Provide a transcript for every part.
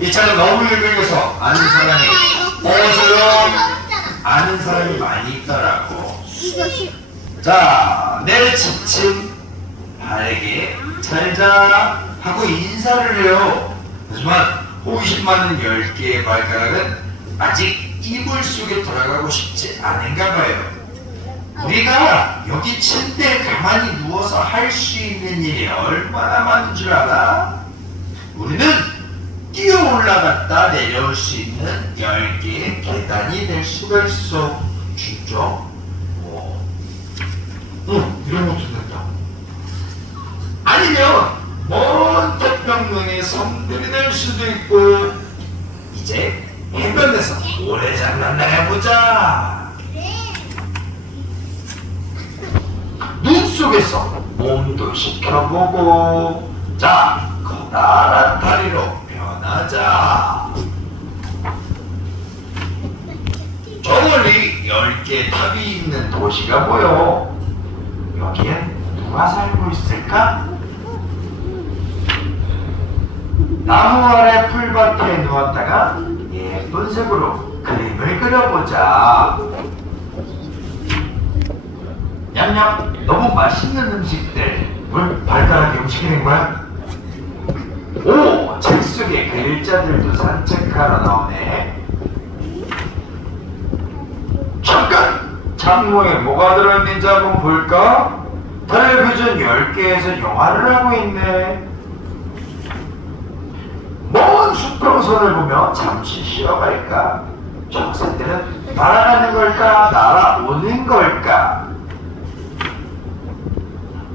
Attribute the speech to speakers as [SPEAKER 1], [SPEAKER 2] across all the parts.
[SPEAKER 1] 속에서 아는 사람이 어서요 아는 사람이 많이 있더라고.
[SPEAKER 2] 이거 실
[SPEAKER 1] 자, 내 지침 바에게 잘자 하고 인사를 해요. 하지만 호기심 많은 10개의 발가락은 아직 이불 속에 들어가고 싶지 않은가 봐요. 우리가 여기 침대에 가만히 누워서 할 수 있는 일이 얼마나 많은 줄 알아? 우리는 뛰어 올라갔다 내려올 수 있는 10개의 계단이 될 수가 있어. 진짜? 어. 응, 이런 것도 된다. 아니면 먼 태평양의 섬들이 될 수도 있고 이제 해변에서 모래장난 해보자. 눈 속에서 몸도 식혀보고 자 커다란 다리로 변하자. 저 멀리 열 개의 탑이 있는 도시가 보여. 여기엔 누가 살고 있을까? 나무 아래 풀밭에 누웠다가 예쁜 색으로 그림을 그려보자. 냠냠, 너무 맛있는 음식들 왜 발가락에 움직이는 거야? 속에 글자들도 산책하러 나오네. 잠깐! 창모에 뭐가 들어있는지 한번 볼까? 텔레비전 10개에서 영화를 하고 있네. 먼 수평선을 보며 잠시 쉬어갈까? 저 새들은 날아가는 걸까? 날아오는 걸까?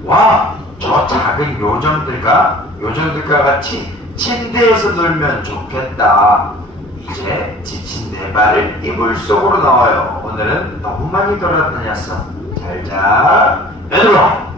[SPEAKER 1] 와, 저 작은 요정들과 요정들과 같이 침대에서 놀면 좋겠다. 이제 지친 내 발을 이불 속으로 넣어요. 오늘은 너무 많이 돌아다녔어. 잘 자. 얘들아,